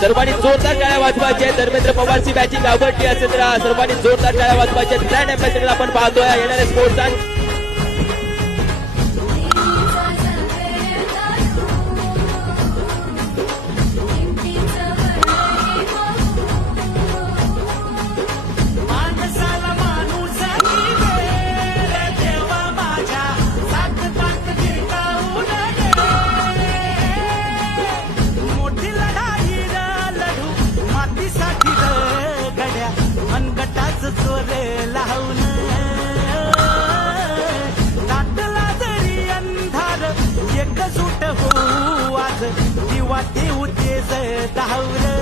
सर्वांनी जोरदार टाळ्या वाजवायच्या. धर्मेंद्र पवारची बॅटिंग आवडली असेल तर सर्वांनी जोरदार टाळ्या वाजवायच्या. ब्रँड अँबॅसेडर आपण पाहतोय येणाऱ्या स्पोर्ट्स. चोरे लावून नाटला तरी अंधार एकजूट होऊ आज दिवा देऊ तेज धावलं.